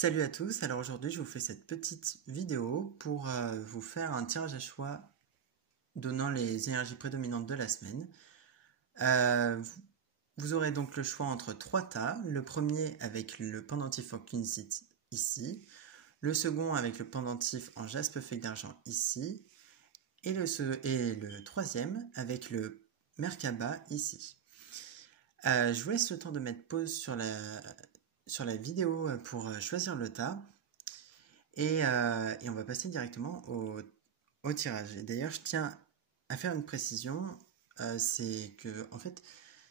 Salut à tous, alors aujourd'hui je vous fais cette petite vidéo pour vous faire un tirage à choix donnant les énergies prédominantes de la semaine. Euh, vous aurez donc le choix entre trois tas, le premier avec le pendentif en kunzite ici, le second avec le pendentif en jaspe feuille d'argent ici, et le troisième avec le Merkaba ici. Je vous laisse le temps de mettre pause sur la vidéo pour choisir le tas. Et on va passer directement au tirage. Et d'ailleurs, je tiens à faire une précision, c'est que en fait,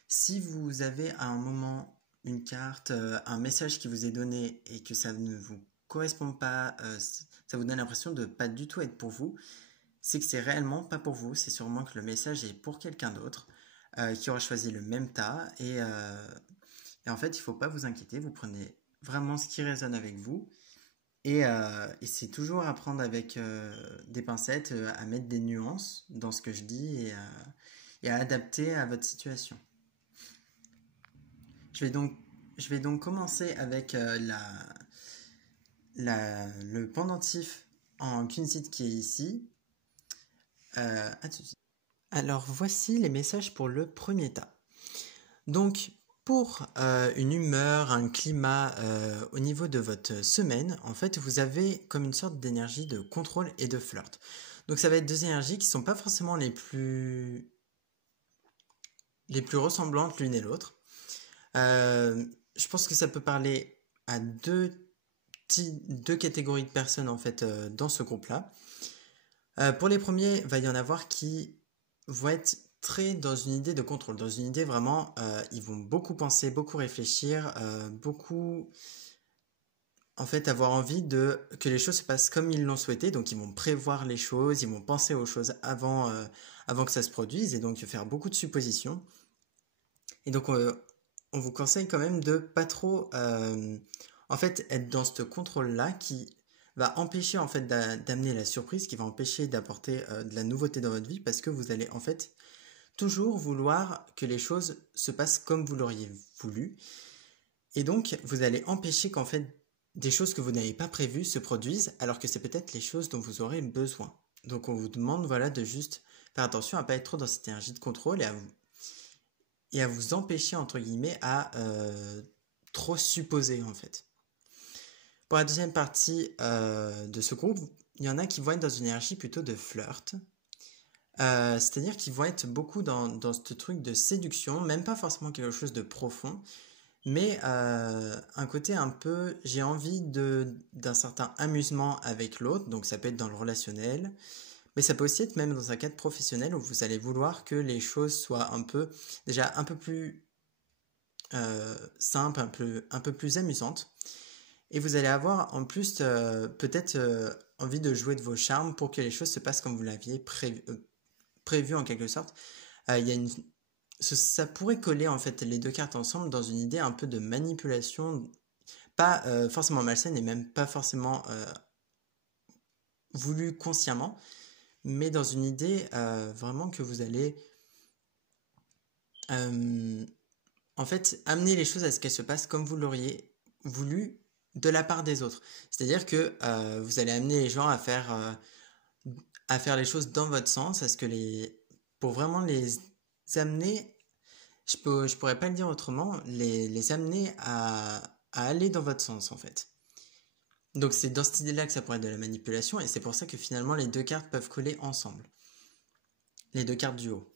si vous avez à un moment une carte, un message qui vous est donné et que ça ne vous correspond pas, ça vous donne l'impression de pas du tout être pour vous, c'est que c'est réellement pas pour vous, c'est sûrement que le message est pour quelqu'un d'autre qui aura choisi le même tas et en fait, il faut pas vous inquiéter, vous prenez vraiment ce qui résonne avec vous. Et c'est toujours à prendre avec des pincettes, à mettre des nuances dans ce que je dis et à adapter à votre situation. Je vais donc, je vais donc commencer avec le pendentif en kunzite qui est ici. À tout de suite. Alors voici les messages pour le premier tas. Donc pour une humeur, un climat au niveau de votre semaine, en fait, vous avez comme une sorte d'énergie de contrôle et de flirt. Donc ça va être deux énergies qui ne sont pas forcément les plus ressemblantes l'une et l'autre. Je pense que ça peut parler à deux catégories de personnes en fait dans ce groupe-là. Pour les premiers, il va y en avoir qui vont être très dans une idée de contrôle, dans une idée vraiment, ils vont beaucoup penser, beaucoup réfléchir, beaucoup en fait avoir envie que les choses se passent comme ils l'ont souhaité, donc ils vont prévoir les choses, ils vont penser aux choses avant que ça se produise et donc faire beaucoup de suppositions. Et donc on vous conseille quand même de pas trop en fait être dans ce contrôle-là qui va empêcher en fait d'amener la surprise, qui va empêcher d'apporter de la nouveauté dans votre vie parce que vous allez en fait toujours vouloir que les choses se passent comme vous l'auriez voulu. Et donc, vous allez empêcher qu'en fait, des choses que vous n'avez pas prévues se produisent, alors que c'est peut-être les choses dont vous aurez besoin. Donc, on vous demande voilà, de juste faire attention à ne pas être trop dans cette énergie de contrôle et à vous empêcher, entre guillemets, à trop supposer, en fait. Pour la deuxième partie de ce groupe, il y en a qui vont être dans une énergie plutôt de flirt. C'est-à-dire qu'ils vont être beaucoup dans ce truc de séduction, même pas forcément quelque chose de profond, mais un côté un peu, j'ai envie d'un certain amusement avec l'autre, donc ça peut être dans le relationnel, mais ça peut aussi être même dans un cadre professionnel où vous allez vouloir que les choses soient déjà un peu plus simples, un peu plus amusantes, et vous allez avoir en plus peut-être envie de jouer de vos charmes pour que les choses se passent comme vous l'aviez prévu en quelque sorte. Ça pourrait coller en fait les deux cartes ensemble dans une idée un peu de manipulation, pas forcément malsaine et même pas forcément voulue consciemment, mais dans une idée vraiment que vous allez en fait amener les choses à ce qu'elles se passent comme vous l'auriez voulu de la part des autres. C'est-à-dire que vous allez amener les gens à faire les choses dans votre sens, pour vraiment les amener, je pourrais pas le dire autrement, les amener à aller dans votre sens en fait. Donc c'est dans cette idée-là que ça pourrait être de la manipulation et c'est pour ça que finalement les deux cartes peuvent coller ensemble. Les deux cartes du haut.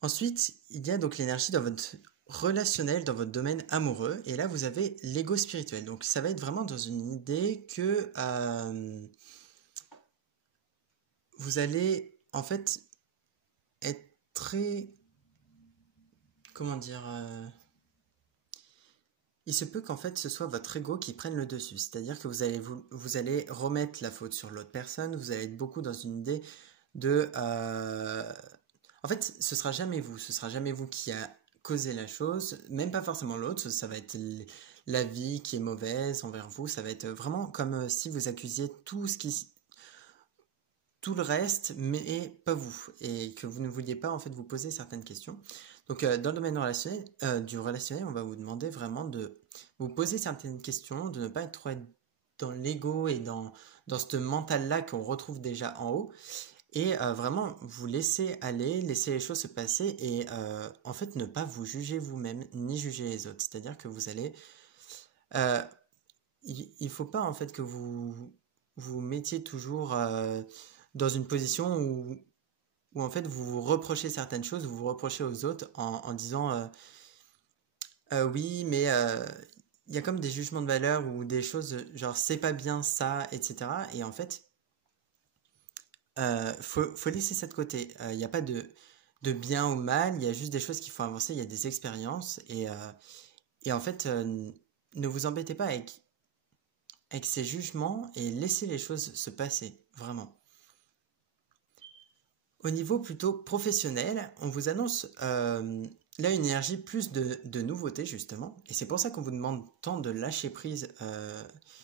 Ensuite, il y a donc l'énergie dans votre relationnel, dans votre domaine amoureux et là vous avez l'ego spirituel. Donc ça va être vraiment dans une idée que vous allez en fait être très, comment dire, il se peut qu'en fait ce soit votre ego qui prenne le dessus, c'est-à-dire que vous allez remettre la faute sur l'autre personne, vous allez être beaucoup dans une idée de en fait ce sera jamais vous qui a causé la chose, même pas forcément l'autre, ça va être la vie qui est mauvaise envers vous, ça va être vraiment comme si vous accusiez tout le reste, mais pas vous, et que vous ne vouliez pas en fait vous poser certaines questions. Donc, dans le domaine du relationnel, on va vous demander vraiment de vous poser certaines questions, de ne pas être trop être dans l'ego et dans ce mental-là qu'on retrouve déjà en haut, et vraiment vous laisser aller, laisser les choses se passer, et en fait ne pas vous juger vous-même, ni juger les autres. C'est-à-dire que vous allez... euh, il faut pas en fait que vous vous mettiez toujours dans une position où en fait vous vous reprochez certaines choses, vous vous reprochez aux autres en disant oui mais il y a comme des jugements de valeur ou des choses genre c'est pas bien ça, etc. Et en fait faut laisser ça de côté. Il n'y a pas de bien ou mal, il y a juste des choses qu'il faut avancer, il y a des expériences et en fait ne vous embêtez pas avec ces jugements et laissez les choses se passer, vraiment. Au niveau plutôt professionnel, on vous annonce là une énergie plus de nouveautés justement, et c'est pour ça qu'on vous demande tant de lâcher prise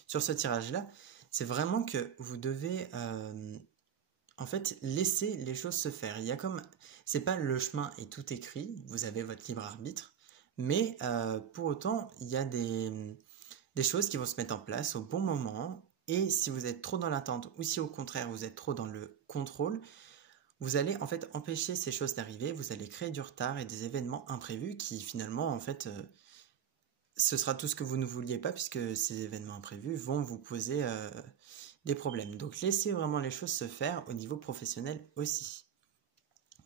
sur ce tirage-là. C'est vraiment que vous devez en fait laisser les choses se faire. Il y a comme, c'est pas le chemin est tout écrit, vous avez votre libre arbitre, mais pour autant il y a des choses qui vont se mettre en place au bon moment. Et si vous êtes trop dans l'attente ou si au contraire vous êtes trop dans le contrôle, vous allez en fait empêcher ces choses d'arriver, vous allez créer du retard et des événements imprévus qui finalement en fait ce sera tout ce que vous ne vouliez pas puisque ces événements imprévus vont vous poser des problèmes. Donc laissez vraiment les choses se faire au niveau professionnel aussi.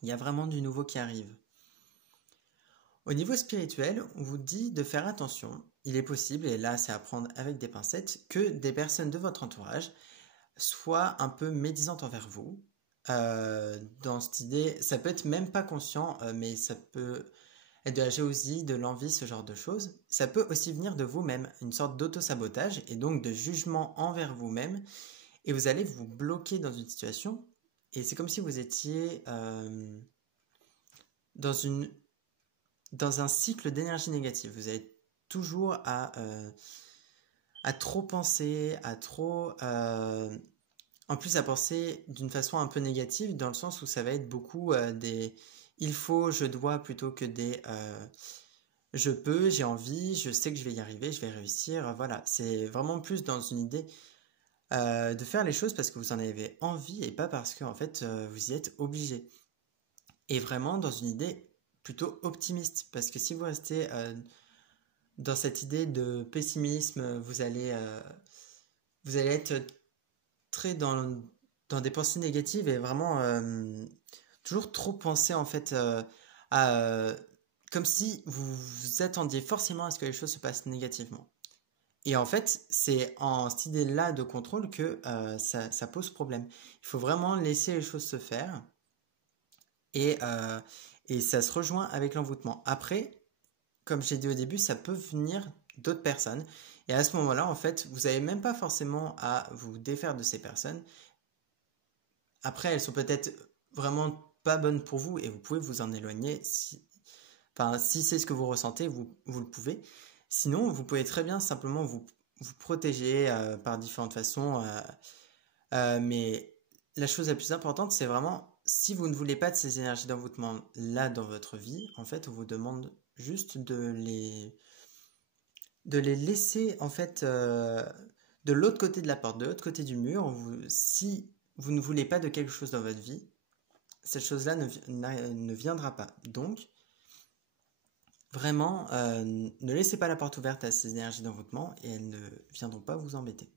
Il y a vraiment du nouveau qui arrive. Au niveau spirituel, on vous dit de faire attention. Il est possible, et là c'est à prendre avec des pincettes, que des personnes de votre entourage soient un peu médisantes envers vous. Dans cette idée, ça peut être même pas conscient, mais ça peut être de la jalousie, de l'envie, ce genre de choses. Ça peut aussi venir de vous-même, une sorte d'auto-sabotage et donc de jugement envers vous-même. Et vous allez vous bloquer dans une situation. Et c'est comme si vous étiez dans dans un cycle d'énergie négative. Vous avez toujours à trop penser, à trop... en plus, à penser d'une façon un peu négative, dans le sens où ça va être beaucoup des il faut, je dois, plutôt que des je peux, j'ai envie, je sais que je vais y arriver, je vais réussir. Voilà, c'est vraiment plus dans une idée de faire les choses parce que vous en avez envie et pas parce que en fait vous y êtes obligé. Et vraiment dans une idée plutôt optimiste, parce que si vous restez dans cette idée de pessimisme, vous allez être très dans des pensées négatives et vraiment toujours trop penser en fait à comme si vous vous attendiez forcément à ce que les choses se passent négativement. Et en fait, c'est en cette idée-là de contrôle que ça pose problème. Il faut vraiment laisser les choses se faire et, et ça se rejoint avec l'envoûtement. Après, comme j'ai dit au début, ça peut venir d'autres personnes. Et à ce moment-là, en fait, vous n'avez même pas forcément à vous défaire de ces personnes. Après, elles sont peut-être vraiment pas bonnes pour vous et vous pouvez vous en éloigner. Enfin, si c'est ce que vous ressentez, vous le pouvez. Sinon, vous pouvez très bien simplement vous protéger par différentes façons. Mais la chose la plus importante, c'est vraiment, si vous ne voulez pas de ces énergies d'envoûtement là dans votre vie, en fait, on vous demande juste de les laisser, en fait, de l'autre côté de la porte, de l'autre côté du mur. Si vous ne voulez pas de quelque chose dans votre vie, cette chose-là ne viendra pas. Donc, vraiment, ne laissez pas la porte ouverte à ces énergies d'envoûtement et elles ne viendront pas vous embêter.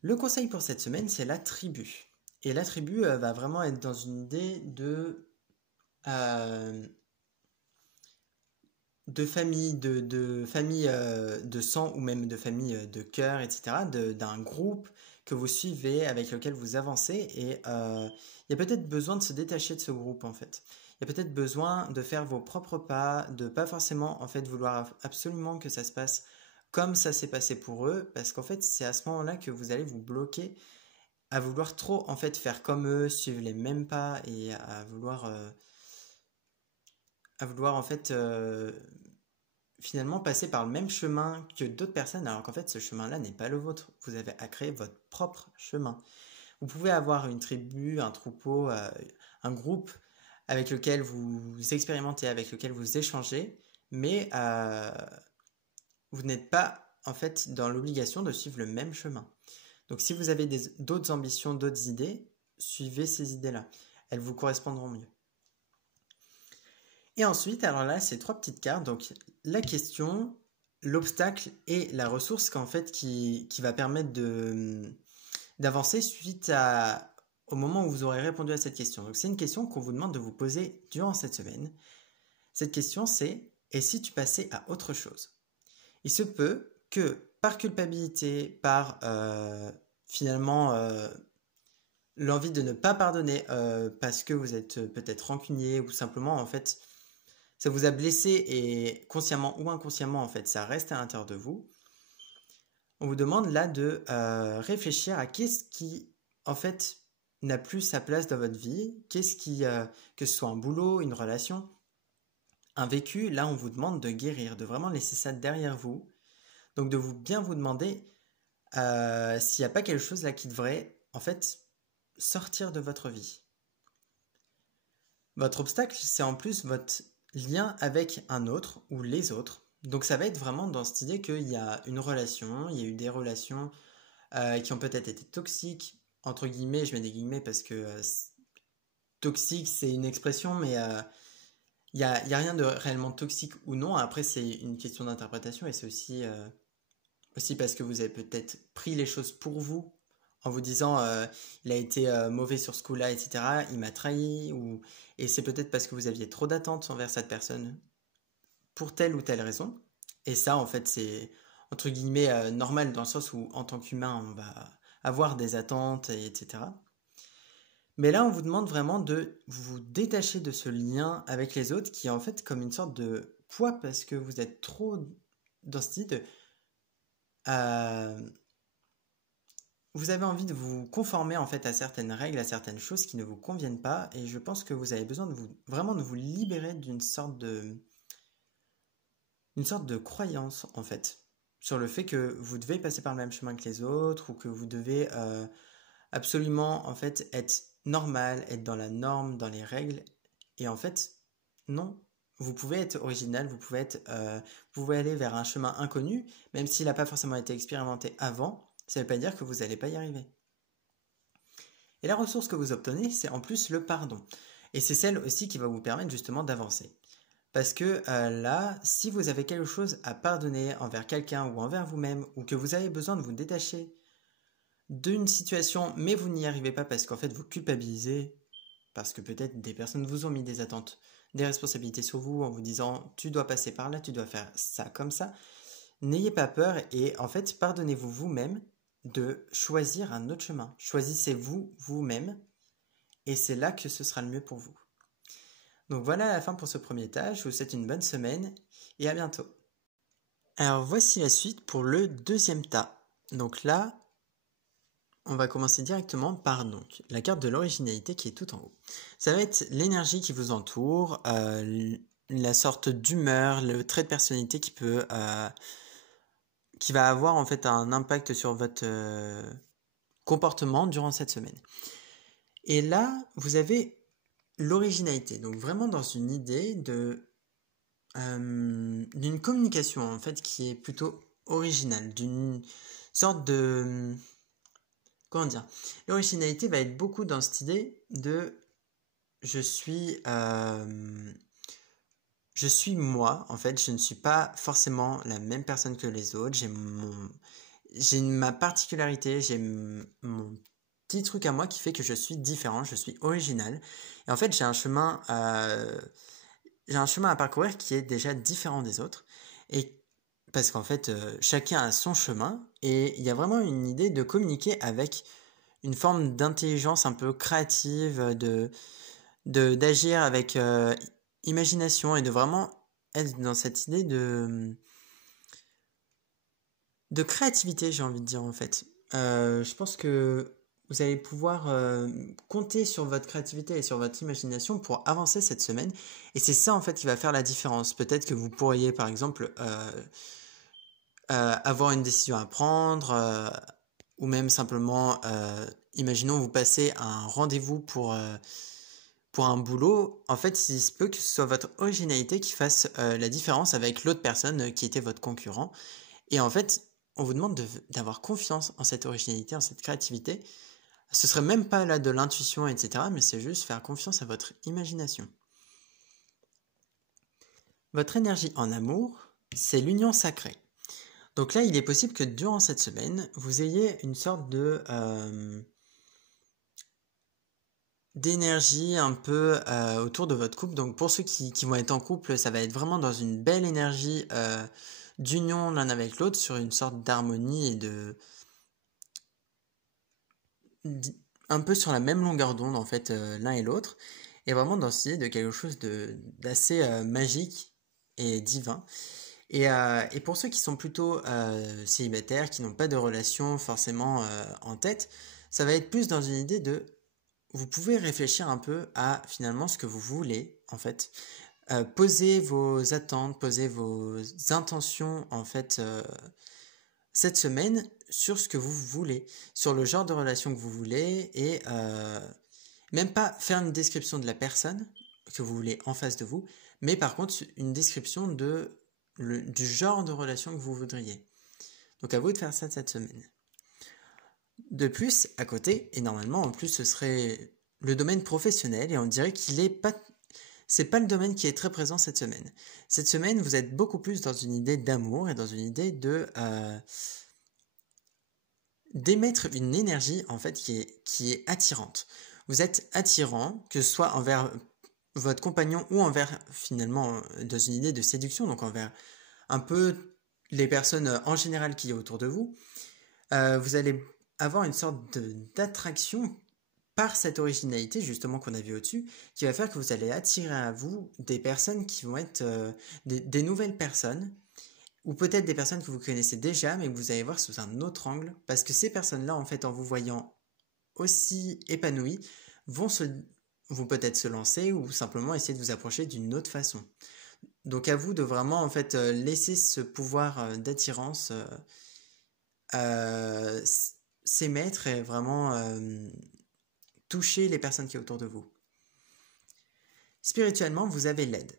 Le conseil pour cette semaine, c'est la tribu. Et la tribu va vraiment être dans une idée de famille, de famille de sang ou même de famille de cœur, etc., d'un groupe que vous suivez, avec lequel vous avancez, et il y a peut-être besoin de se détacher de ce groupe en fait. Il y a peut-être besoin de faire vos propres pas, de pas forcément en fait vouloir absolument que ça se passe comme ça s'est passé pour eux, parce qu'en fait c'est à ce moment-là que vous allez vous bloquer à vouloir trop en fait faire comme eux, suivre les mêmes pas et à vouloir en fait finalement passer par le même chemin que d'autres personnes, alors qu'en fait ce chemin-là n'est pas le vôtre. Vous avez à créer votre propre chemin. Vous pouvez avoir une tribu, un troupeau, un groupe avec lequel vous expérimentez, avec lequel vous échangez, mais vous n'êtes pas en fait dans l'obligation de suivre le même chemin. Donc si vous avez d'autres ambitions, d'autres idées, suivez ces idées-là. Elles vous correspondront mieux. Et ensuite, alors là, c'est 3 petites cartes. Donc la question, l'obstacle et la ressource qu'en fait qui va permettre d'avancer suite au moment où vous aurez répondu à cette question. Donc c'est une question qu'on vous demande de vous poser durant cette semaine. Cette question c'est: et si tu passais à autre chose? Il se peut que par culpabilité, par finalement l'envie de ne pas pardonner parce que vous êtes peut-être rancunier ou simplement en fait ça vous a blessé et consciemment ou inconsciemment en fait ça reste à l'intérieur de vous, on vous demande là de réfléchir à qu'est-ce qui en fait n'a plus sa place dans votre vie, qu'est-ce qui, que ce soit un boulot, une relation, un vécu, là on vous demande de guérir, de vraiment laisser ça derrière vous. Donc de bien vous demander s'il n'y a pas quelque chose là qui devrait en fait sortir de votre vie. Votre obstacle, c'est en plus votre lien avec un autre ou les autres. Donc ça va être vraiment dans cette idée qu'il y a une relation, il y a eu des relations qui ont peut-être été toxiques, entre guillemets, je mets des guillemets parce que toxique c'est une expression, mais il y a rien de réellement toxique ou non. Après c'est une question d'interprétation et c'est aussi parce que vous avez peut-être pris les choses pour vous en vous disant il a été mauvais sur ce coup-là, etc. Il m'a trahi, et c'est peut-être parce que vous aviez trop d'attentes envers cette personne pour telle ou telle raison. Et ça, en fait, c'est entre guillemets normal dans le sens où en tant qu'humain, on va avoir des attentes, etc. Mais là, on vous demande vraiment de vous détacher de ce lien avec les autres qui est en fait comme une sorte de poids parce que vous êtes trop dans cette idée de vous avez envie de vous conformer en fait à certaines règles, à certaines choses qui ne vous conviennent pas, et je pense que vous avez besoin de vraiment de vous libérer d'une sorte de croyance en fait sur le fait que vous devez passer par le même chemin que les autres ou que vous devez absolument en fait être normal, être dans la norme, dans les règles, et en fait non. Vous pouvez être original, vous pouvez aller vers un chemin inconnu, même s'il n'a pas forcément été expérimenté avant. Ça ne veut pas dire que vous n'allez pas y arriver. Et la ressource que vous obtenez, c'est en plus le pardon. Et c'est celle aussi qui va vous permettre justement d'avancer. Parce que là, si vous avez quelque chose à pardonner envers quelqu'un ou envers vous-même, ou que vous avez besoin de vous détacher d'une situation, mais vous n'y arrivez pas parce qu'en fait vous culpabilisez, parce que peut-être des personnes vous ont mis des attentes, des responsabilités sur vous en vous disant tu dois passer par là, tu dois faire ça comme ça, n'ayez pas peur et en fait pardonnez-vous vous-même de choisir un autre chemin. Choisissez-vous vous-même et c'est là que ce sera le mieux pour vous. Donc voilà la fin pour ce premier tas, je vous souhaite une bonne semaine et à bientôt. Alors voici la suite pour le deuxième tas. Donc là, on va commencer directement par donc la carte de l'originalité qui est tout en haut. Ça va être l'énergie qui vous entoure, la sorte d'humeur, le trait de personnalité qui va avoir en fait un impact sur votre comportement durant cette semaine. Et là, vous avez l'originalité, donc vraiment dans une idée d'une communication en fait qui est plutôt originale, d'une sorte de... Comment dire? L'originalité va être beaucoup dans cette idée de je suis moi, en fait, je ne suis pas forcément la même personne que les autres, j'ai ma particularité, j'ai mon petit truc à moi qui fait que je suis différent, je suis original. Et en fait, j'ai un chemin à parcourir qui est déjà différent des autres. Et parce qu'en fait, chacun a son chemin et il y a vraiment une idée de communiquer avec une forme d'intelligence un peu créative, d'agir avec imagination et de vraiment être dans cette idée de créativité, j'ai envie de dire en fait. Je pense que vous allez pouvoir compter sur votre créativité et sur votre imagination pour avancer cette semaine. Et c'est ça en fait qui va faire la différence. Peut-être que vous pourriez par exemple avoir une décision à prendre ou même simplement, imaginons vous passez un rendez-vous pour un boulot, en fait, il se peut que ce soit votre originalité qui fasse la différence avec l'autre personne qui était votre concurrent. Et en fait, on vous demande d'avoir confiance en cette originalité, en cette créativité. Ce serait même pas là de l'intuition, etc., mais c'est juste faire confiance à votre imagination. Votre énergie en amour, c'est l'union sacrée. Donc là, il est possible que durant cette semaine, vous ayez une sorte d'énergie un peu autour de votre couple. Donc pour ceux qui vont être en couple, ça va être vraiment dans une belle énergie d'union l'un avec l'autre, sur une sorte d'harmonie et un peu sur la même longueur d'onde en fait l'un et l'autre, et vraiment dans cette idée de quelque chose d'assez magique et divin. Et pour ceux qui sont plutôt célibataires, qui n'ont pas de relation forcément en tête, ça va être plus dans une idée de vous pouvez réfléchir un peu à finalement ce que vous voulez en fait. Posez vos attentes, posez vos intentions en fait cette semaine sur ce que vous voulez, sur le genre de relation que vous voulez, et même pas faire une description de la personne que vous voulez en face de vous, mais par contre une description du genre de relation que vous voudriez. Donc à vous de faire ça cette semaine. De plus, à côté, et normalement en plus ce serait le domaine professionnel, et on dirait qu'il est pas... C'est pas le domaine qui est très présent cette semaine. Cette semaine, vous êtes beaucoup plus dans une idée d'amour et dans une idée d'émettre une énergie en fait qui est attirante. Vous êtes attirant, que ce soit envers votre compagnon ou envers finalement dans une idée de séduction, donc envers un peu les personnes en général qui est autour de vous. Vous allez avoir une sorte d'attraction par cette originalité justement qu'on a vu au-dessus, qui va faire que vous allez attirer à vous des personnes qui vont être des nouvelles personnes, ou peut-être des personnes que vous connaissez déjà, mais que vous allez voir sous un autre angle, parce que ces personnes-là, en fait, en vous voyant aussi épanouies, vont peut-être se lancer ou simplement essayer de vous approcher d'une autre façon. Donc à vous de vraiment, en fait, laisser ce pouvoir d'attirance s'émettre et vraiment toucher les personnes qui sont autour de vous. Spirituellement, vous avez l'aide.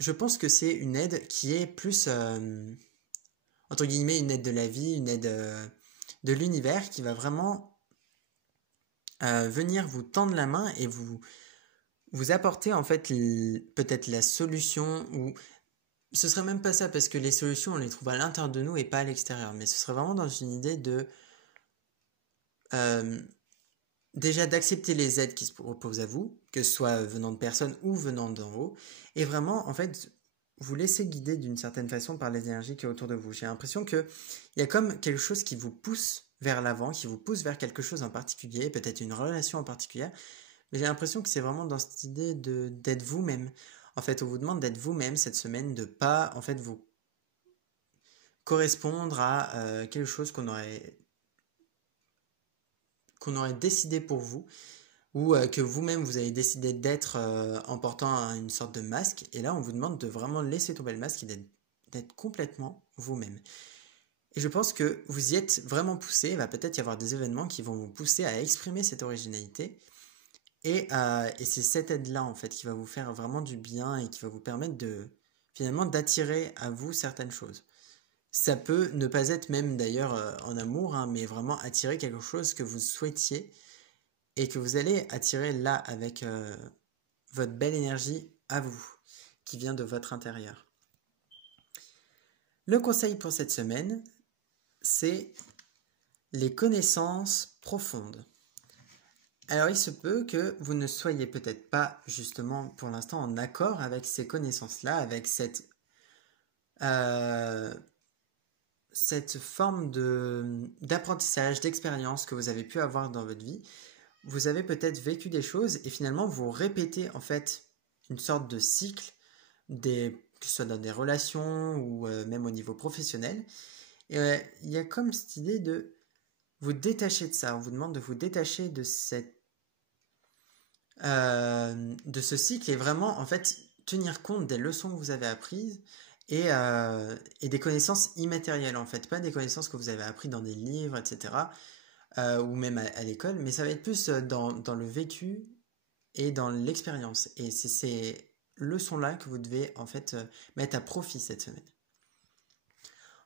Je pense que c'est une aide qui est plus, entre guillemets, une aide de la vie, une aide de l'univers qui va vraiment venir vous tendre la main et vous apporter en fait peut-être la solution, ou ce serait même pas ça, parce que les solutions on les trouve à l'intérieur de nous et pas à l'extérieur, mais ce serait vraiment dans une idée de déjà d'accepter les aides qui se proposent à vous, que ce soit venant de personnes ou venant d'en haut, et vraiment en fait vous laisser guider d'une certaine façon par les énergies qui est autour de vous. J'ai l'impression qu'il y a comme quelque chose qui vous pousse vers l'avant, qui vous pousse vers quelque chose en particulier, peut-être une relation en particulier, mais j'ai l'impression que c'est vraiment dans cette idée d'être vous-même. En fait, on vous demande d'être vous-même cette semaine, de pas en fait vous correspondre à quelque chose qu'on aurait décidé pour vous, ou que vous-même vous avez décidé d'être en portant une sorte de masque, et là on vous demande de vraiment laisser tomber le masque et d'être complètement vous-même. Et je pense que vous y êtes vraiment poussé, il va peut-être y avoir des événements qui vont vous pousser à exprimer cette originalité, et c'est cette aide-là en fait qui va vous faire vraiment du bien et qui va vous permettre finalement d'attirer à vous certaines choses. Ça peut ne pas être même d'ailleurs en amour, hein, mais vraiment attirer quelque chose que vous souhaitiez et que vous allez attirer là avec votre belle énergie à vous, qui vient de votre intérieur. Le conseil pour cette semaine, c'est les connaissances profondes. Alors il se peut que vous ne soyez peut-être pas justement pour l'instant en accord avec ces connaissances-là, avec cette forme d'apprentissage, d'expérience que vous avez pu avoir dans votre vie. Vous avez peut-être vécu des choses et finalement vous répétez en fait une sorte de cycle, que ce soit dans des relations ou même au niveau professionnel. Et il y a comme cette idée de vous détacher de ça. On vous demande de vous détacher de ce cycle et vraiment en fait tenir compte des leçons que vous avez apprises et des connaissances immatérielles en fait, pas des connaissances que vous avez apprises dans des livres, etc. Ou même à l'école, mais ça va être plus dans le vécu et dans l'expérience. Et c'est ces leçons-là que vous devez en fait mettre à profit cette semaine.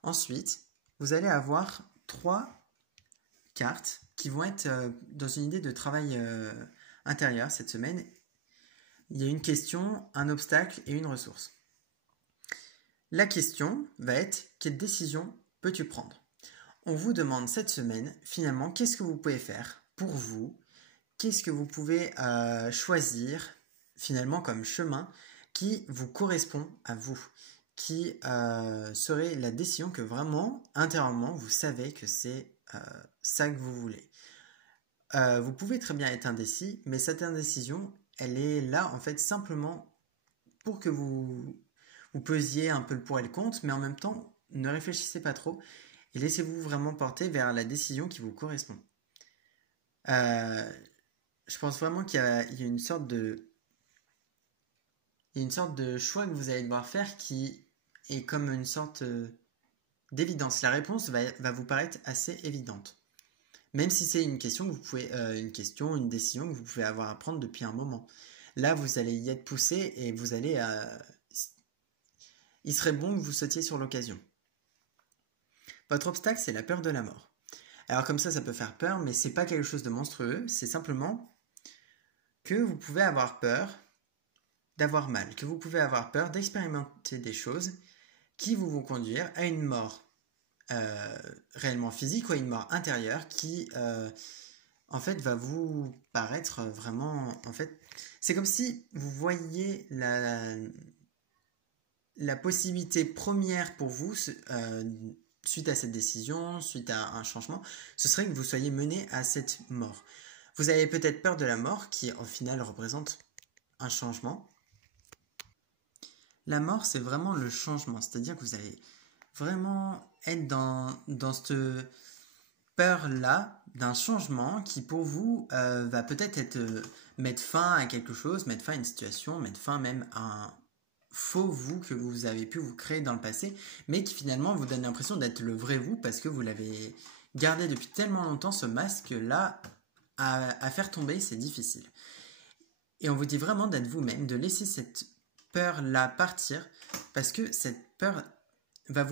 Ensuite, vous allez avoir 3 cartes qui vont être dans une idée de travail intérieur cette semaine. Il y a une question, un obstacle et une ressource. La question va être: quelle décision peux-tu prendre? On vous demande cette semaine, finalement, qu'est-ce que vous pouvez faire pour vous? Qu'est-ce que vous pouvez choisir, finalement, comme chemin qui vous correspond à vous? Qui serait la décision que vraiment, intérieurement, vous savez que c'est ça que vous voulez. Vous pouvez très bien être indécis, mais cette indécision, elle est là, en fait, simplement pour que vous pesiez un peu le pour et le contre, mais en même temps, ne réfléchissez pas trop et laissez-vous vraiment porter vers la décision qui vous correspond. Je pense vraiment qu'il y a une sorte de choix que vous allez devoir faire qui est comme une sorte d'évidence. La réponse va vous paraître assez évidente. Même si c'est une question que vous pouvez, une décision que vous pouvez avoir à prendre depuis un moment. Là, vous allez y être poussé et vous allez il serait bon que vous sautiez sur l'occasion. Votre obstacle, c'est la peur de la mort. Alors comme ça peut faire peur, mais c'est pas quelque chose de monstrueux, c'est simplement que vous pouvez avoir peur d'avoir mal, que vous pouvez avoir peur d'expérimenter des choses qui vont vous conduire à une mort réellement physique ou à une mort intérieure qui en fait va vous paraître vraiment, en fait, c'est comme si vous voyiez la possibilité première pour vous, suite à cette décision, suite à un changement, ce serait que vous soyez mené à cette mort. Vous avez peut-être peur de la mort, qui au final représente un changement. La mort, c'est vraiment le changement, c'est-à-dire que vous allez vraiment être dans cette peur-là d'un changement qui pour vous va peut-être être mettre fin à quelque chose, mettre fin à une situation, mettre fin même à un faux vous que vous avez pu vous créer dans le passé, mais qui finalement vous donne l'impression d'être le vrai vous parce que vous l'avez gardé depuis tellement longtemps, ce masque-là, à faire tomber, c'est difficile. Et on vous dit vraiment d'être vous-même, de laisser cette peur-là partir, parce que cette peur va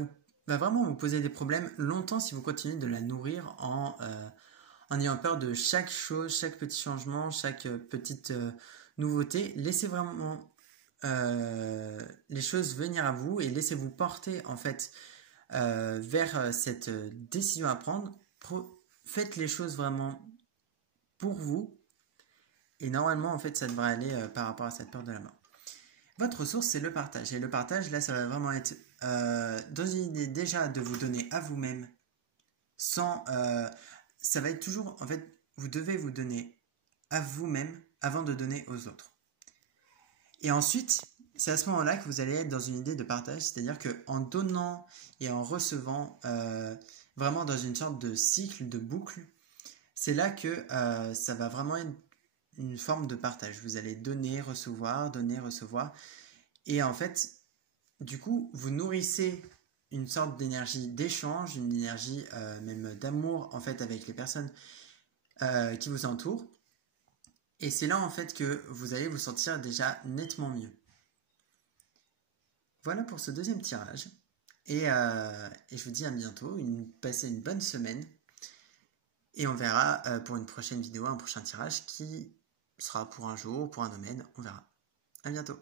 vraiment vous poser des problèmes longtemps si vous continuez de la nourrir en ayant peur de chaque chose, chaque petit changement, chaque petite nouveauté. Laissez vraiment les choses venir à vous et laissez-vous porter en fait vers cette décision à prendre. Faites les choses vraiment pour vous et normalement en fait ça devrait aller par rapport à cette peur de la mort. Votre ressource, c'est le partage. Et le partage, là, ça va vraiment être dans une idée déjà de vous donner à vous-même sans... ça va être toujours... En fait, vous devez vous donner à vous-même avant de donner aux autres. Et ensuite, c'est à ce moment-là que vous allez être dans une idée de partage, c'est-à-dire qu'en donnant et en recevant, vraiment dans une sorte de cycle, de boucle, c'est là que ça va vraiment être une forme de partage. Vous allez donner, recevoir, et en fait, du coup, vous nourrissez une sorte d'énergie d'échange, une énergie même d'amour en fait avec les personnes qui vous entourent. Et c'est là en fait que vous allez vous sentir déjà nettement mieux. Voilà pour ce deuxième tirage. Et je vous dis à bientôt, passez une bonne semaine. Et on verra pour une prochaine vidéo, un prochain tirage qui sera pour un jour, pour un domaine, on verra. À bientôt.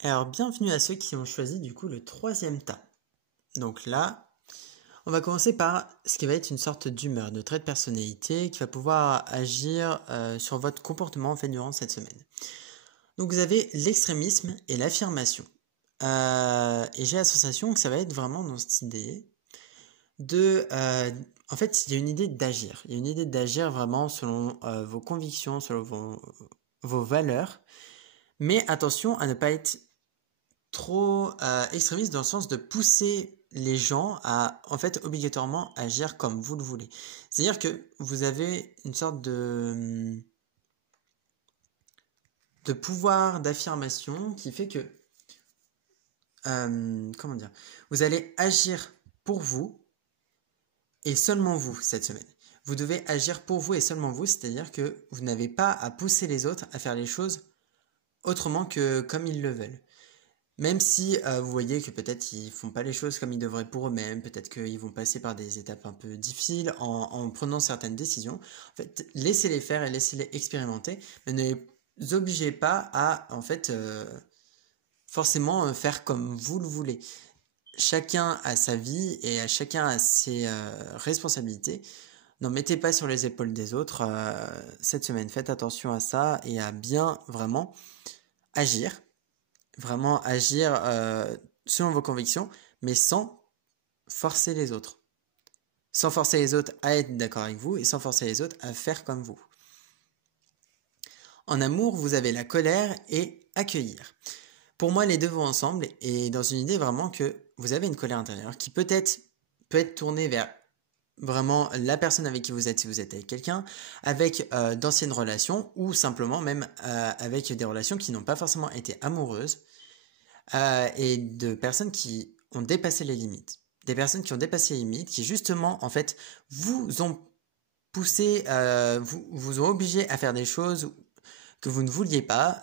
Alors, bienvenue à ceux qui ont choisi du coup le troisième tas. Donc là, on va commencer par ce qui va être une sorte d'humeur, de trait de personnalité qui va pouvoir agir sur votre comportement en fait durant cette semaine. Donc vous avez l'extrémisme et l'affirmation. Et j'ai la sensation que ça va être vraiment dans cette idée de... en fait, il y a une idée d'agir. Il y a une idée d'agir vraiment selon vos convictions, selon vos valeurs. Mais attention à ne pas être trop extrémiste dans le sens de pousser les gens à en fait obligatoirement agir comme vous le voulez. C'est-à-dire que vous avez une sorte de pouvoir d'affirmation qui fait que comment dire, vous allez agir pour vous et seulement vous cette semaine. vous devez agir pour vous et seulement vous, c'est-à-dire que vous n'avez pas à pousser les autres à faire les choses autrement que comme ils le veulent. Même si vous voyez que peut-être ils font pas les choses comme ils devraient pour eux-mêmes, peut-être qu'ils vont passer par des étapes un peu difficiles en prenant certaines décisions. En fait, laissez-les faire et laissez-les expérimenter, mais ne les obligez pas à en fait forcément faire comme vous le voulez. Chacun a sa vie et chacun a ses responsabilités. N'en mettez pas sur les épaules des autres cette semaine. Faites attention à ça et à bien vraiment agir. Vraiment agir selon vos convictions, mais sans forcer les autres. Sans forcer les autres à être d'accord avec vous et sans forcer les autres à faire comme vous. En amour, vous avez la colère et accueillir. Pour moi, les deux vont ensemble et dans une idée vraiment que vous avez une colère intérieure qui peut être tournée vers vraiment la personne avec qui vous êtes si vous êtes avec quelqu'un, avec d'anciennes relations ou simplement même avec des relations qui n'ont pas forcément été amoureuses et de personnes qui ont dépassé les limites. Des personnes qui ont dépassé les limites, qui justement en fait vous ont poussé, vous ont obligé à faire des choses que vous ne vouliez pas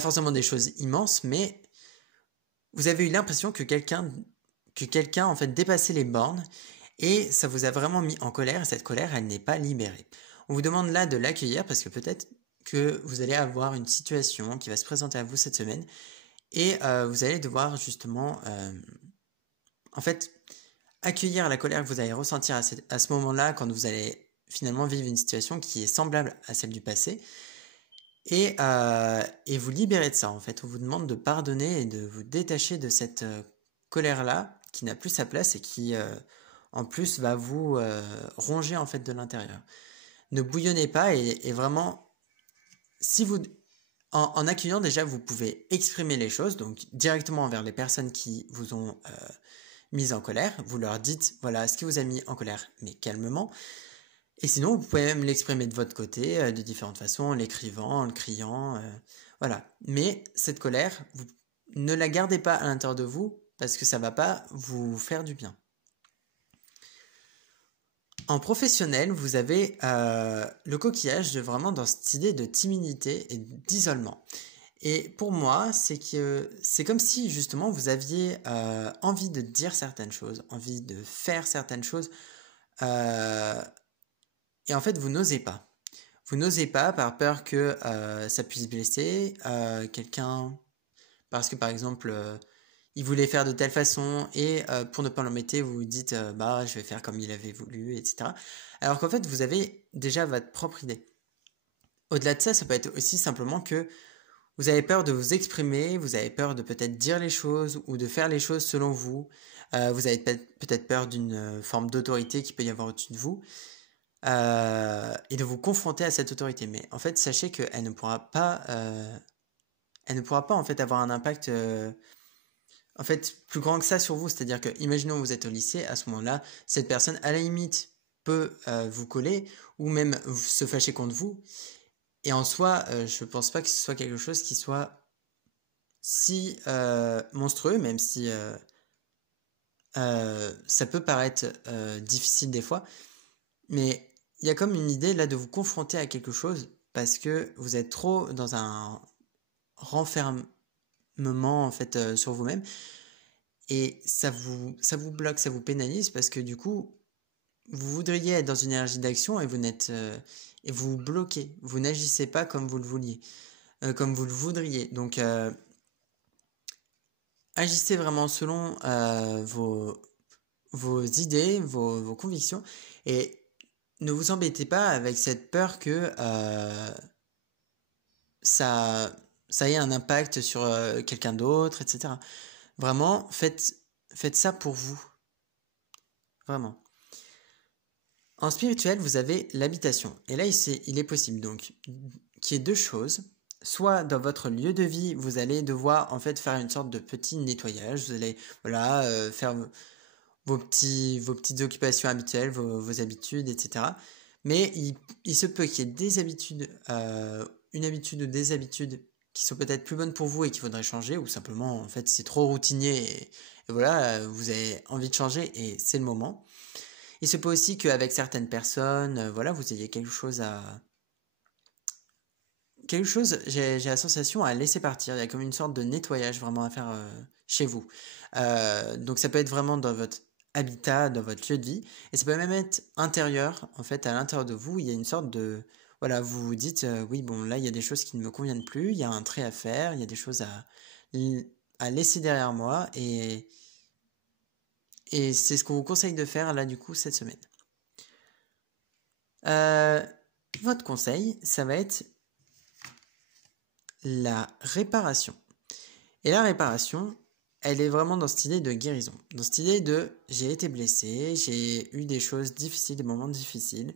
forcément des choses immenses, mais vous avez eu l'impression que quelqu'un en fait dépassait les bornes et ça vous a vraiment mis en colère et cette colère elle n'est pas libérée. On vous demande là de l'accueillir parce que peut-être que vous allez avoir une situation qui va se présenter à vous cette semaine et vous allez devoir justement en fait accueillir la colère que vous allez ressentir à ce moment-là quand vous allez finalement vivre une situation qui est semblable à celle du passé et vous libérer de ça en fait. On vous demande de pardonner et de vous détacher de cette colère-là qui n'a plus sa place et qui en plus va vous ronger en fait de l'intérieur. Ne bouillonnez pas et vraiment, si vous, en accueillant déjà, vous pouvez exprimer les choses, donc directement envers les personnes qui vous ont mis en colère. Vous leur dites, voilà, ce qui vous a mis en colère, mais calmement. Et sinon, vous pouvez même l'exprimer de votre côté, de différentes façons, en l'écrivant, en le criant, voilà. Mais cette colère, vous ne la gardez pas à l'intérieur de vous, parce que ça ne va pas vous faire du bien. En professionnel, vous avez le coquillage vraiment dans cette idée de timidité et d'isolement. Et pour moi, c'est comme si justement vous aviez envie de dire certaines choses, envie de faire certaines choses, et en fait vous n'osez pas. Vous n'osez pas par peur que ça puisse blesser quelqu'un, parce que par exemple il voulait faire de telle façon et pour ne pas l'embêter vous vous dites bah je vais faire comme il avait voulu, etc. Alors qu'en fait vous avez déjà votre propre idée. Au-delà de ça, ça peut être aussi simplement que vous avez peur de vous exprimer, vous avez peur de peut-être dire les choses ou de faire les choses selon vous. Vous avez peut-être peur d'une forme d'autorité qui peut y avoir au-dessus de vous et de vous confronter à cette autorité. Mais en fait, sachez qu'elle ne pourra pas, en fait avoir un impact en fait plus grand que ça sur vous. C'est-à-dire que, imaginons que vous êtes au lycée, à ce moment-là, cette personne à la limite peut vous coller ou même se fâcher contre vous. Et en soi, je pense pas que ce soit quelque chose qui soit si monstrueux, même si ça peut paraître difficile des fois. Mais il y a comme une idée là de vous confronter à quelque chose parce que vous êtes trop dans un renfermement en fait sur vous-même et ça vous bloque, ça vous pénalise parce que du coup vous voudriez être dans une énergie d'action et vous n'êtes et vous vous bloquez, vous n'agissez pas comme vous le vouliez, comme vous le voudriez. Donc agissez vraiment selon vos idées, vos convictions et ne vous embêtez pas avec cette peur que ça ait un impact sur quelqu'un d'autre, etc. Vraiment, faites ça pour vous. Vraiment. En spirituel, vous avez l'habitation. Et là, il est possible donc qu'il y ait deux choses. Soit dans votre lieu de vie, vous allez devoir en fait faire une sorte de petit nettoyage. Vous allez faire vos petites occupations habituelles, vos habitudes, etc. Mais il se peut qu'il y ait des habitudes, une habitude ou des habitudes qui sont peut-être plus bonnes pour vous et qu'il faudrait changer, ou simplement en fait c'est trop routinier et voilà, vous avez envie de changer et c'est le moment. Il se peut aussi qu'avec certaines personnes, voilà, vous ayez quelque chose j'ai la sensation à laisser partir. Il y a comme une sorte de nettoyage vraiment à faire chez vous. Donc ça peut être vraiment dans votre habitat, dans votre lieu de vie, et ça peut même être intérieur. En fait, à l'intérieur de vous, il y a une sorte de, voilà, vous vous dites, oui, bon, là, il y a des choses qui ne me conviennent plus, il y a un trait à faire, il y a des choses à laisser derrière moi, et c'est ce qu'on vous conseille de faire là, du coup, cette semaine. Votre conseil, ça va être la réparation. Et la réparation, elle est vraiment dans cette idée de guérison. Dans cette idée de j'ai été blessé, j'ai eu des choses difficiles, des moments difficiles,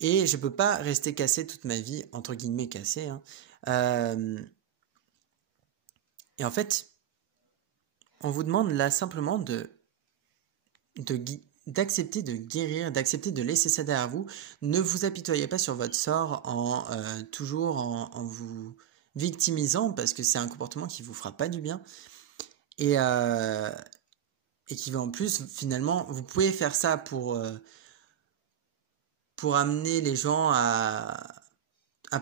et je ne peux pas rester cassé toute ma vie, entre guillemets cassé. Hein. Et en fait, on vous demande là simplement d'accepter de guérir, d'accepter de laisser ça derrière vous. Ne vous apitoyez pas sur votre sort toujours en vous victimisant, parce que c'est un comportement qui vous fera pas du bien. Et qui va en plus, finalement, vous pouvez faire ça pour amener les gens à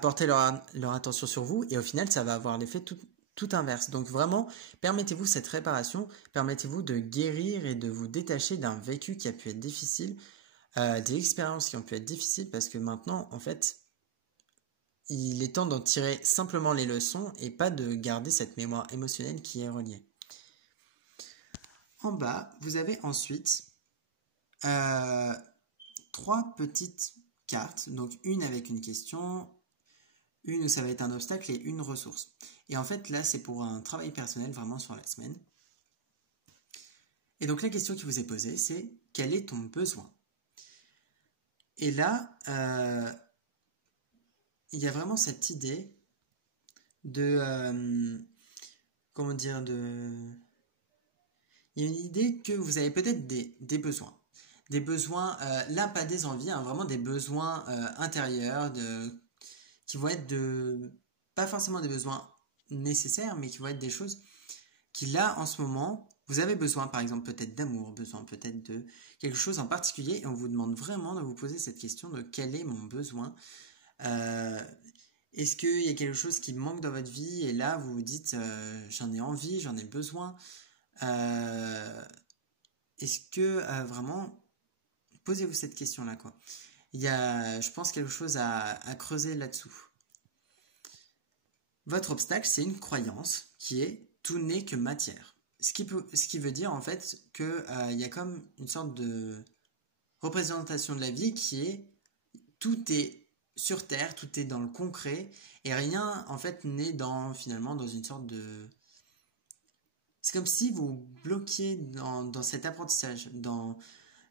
porter leur attention sur vous, et au final, ça va avoir l'effet tout inverse. Donc vraiment, permettez-vous cette réparation, permettez-vous de guérir et de vous détacher d'un vécu qui a pu être difficile, des expériences qui ont pu être difficiles, parce que maintenant, en fait, il est temps d'en tirer simplement les leçons et pas de garder cette mémoire émotionnelle qui est reliée. En bas, vous avez ensuite 3 petites cartes, donc une avec une question, une où ça va être un obstacle et une ressource. Et en fait, là, c'est pour un travail personnel vraiment sur la semaine. Et donc, la question qui vous est posée, c'est quel est ton besoin? Et là, il y a vraiment cette idée de... comment dire? Il y a une idée que vous avez peut-être des besoins. Des besoins, là, pas des envies, hein, vraiment des besoins intérieurs qui vont être pas forcément des besoins nécessaires, mais qui vont être des choses qui, là, en ce moment, vous avez besoin, par exemple, peut-être d'amour, besoin peut-être de quelque chose en particulier, et on vous demande vraiment de vous poser cette question de quel est mon besoin. Est-ce qu'il y a quelque chose qui manque dans votre vie, et là, vous vous dites, j'en ai envie, j'en ai besoin. Est-ce que vraiment, posez-vous cette question-là, quoi. Il y a, je pense, quelque chose à creuser là-dessous. Votre obstacle, c'est une croyance qui est tout n'est que matière. Ce qui veut dire en fait que il y a comme une sorte de représentation de la vie qui est tout est sur terre, tout est dans le concret, et rien en fait n'est finalement dans une sorte de... C'est comme si vous bloquiez dans cet apprentissage, dans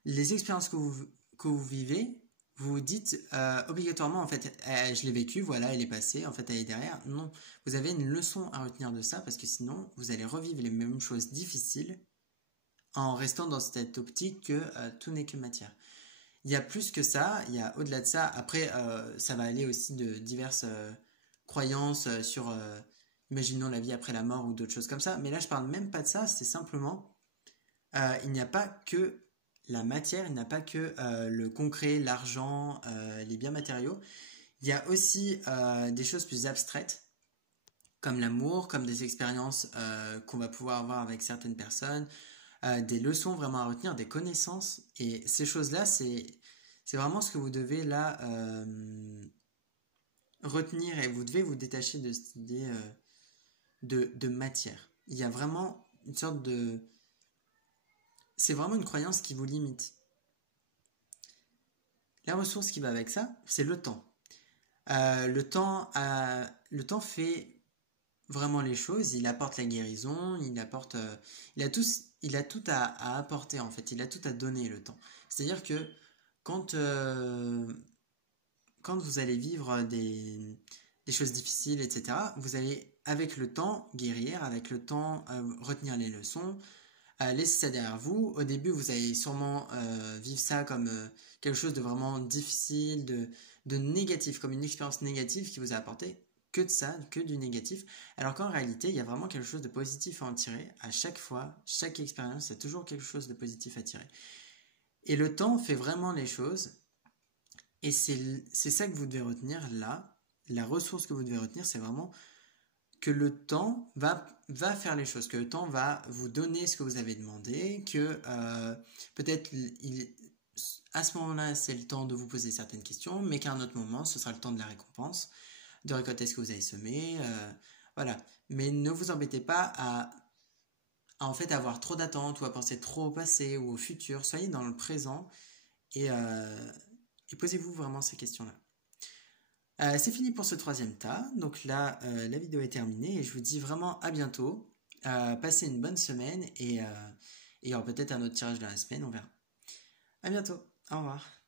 les expériences que vous vivez. Vous vous dites obligatoirement, en fait, je l'ai vécu, voilà, elle est passée, en fait, elle est derrière. Non, vous avez une leçon à retenir de ça, parce que sinon, vous allez revivre les mêmes choses difficiles en restant dans cette optique que tout n'est que matière. Il y a plus que ça, il y a au-delà de ça. Après, ça va aller aussi de diverses croyances sur, imaginons la vie après la mort ou d'autres choses comme ça. Mais là, je parle même pas de ça, c'est simplement, il n'y a pas que la matière, il n'y a pas que le concret, l'argent, les biens matériaux. Il y a aussi des choses plus abstraites, comme l'amour, comme des expériences qu'on va pouvoir avoir avec certaines personnes, des leçons vraiment à retenir, des connaissances. Et ces choses-là, c'est vraiment ce que vous devez là retenir, et vous devez vous détacher de cette idée de matière. Il y a vraiment une sorte de... C'est vraiment une croyance qui vous limite. La ressource qui va avec ça, c'est le temps. Le temps fait vraiment les choses. Il apporte la guérison, il apporte, il a tout à apporter en fait. Il a tout à donner, le temps. C'est-à-dire que quand vous allez vivre des choses difficiles, etc., vous allez avec le temps guérir, avec le temps retenir les leçons, laissez ça derrière vous. Au début, vous allez sûrement vivre ça comme quelque chose de vraiment difficile, de négatif, comme une expérience négative qui vous a apporté que de ça, que du négatif. Alors qu'en réalité, il y a vraiment quelque chose de positif à en tirer. À chaque fois, chaque expérience, il y a toujours quelque chose de positif à tirer. Et le temps fait vraiment les choses. Et c'est ça que vous devez retenir là. La ressource que vous devez retenir, c'est vraiment que le temps va faire les choses, que le temps va vous donner ce que vous avez demandé, que peut-être à ce moment-là, c'est le temps de vous poser certaines questions, mais qu'à un autre moment, ce sera le temps de la récompense, de récolter ce que vous avez semé. Voilà. Mais ne vous embêtez pas à en fait avoir trop d'attentes ou à penser trop au passé ou au futur. Soyez dans le présent et posez-vous vraiment ces questions-là. C'est fini pour ce troisième tas. Donc là, la vidéo est terminée et je vous dis vraiment à bientôt. Passez une bonne semaine et il y aura peut-être un autre tirage dans la semaine, on verra. À bientôt. Au revoir.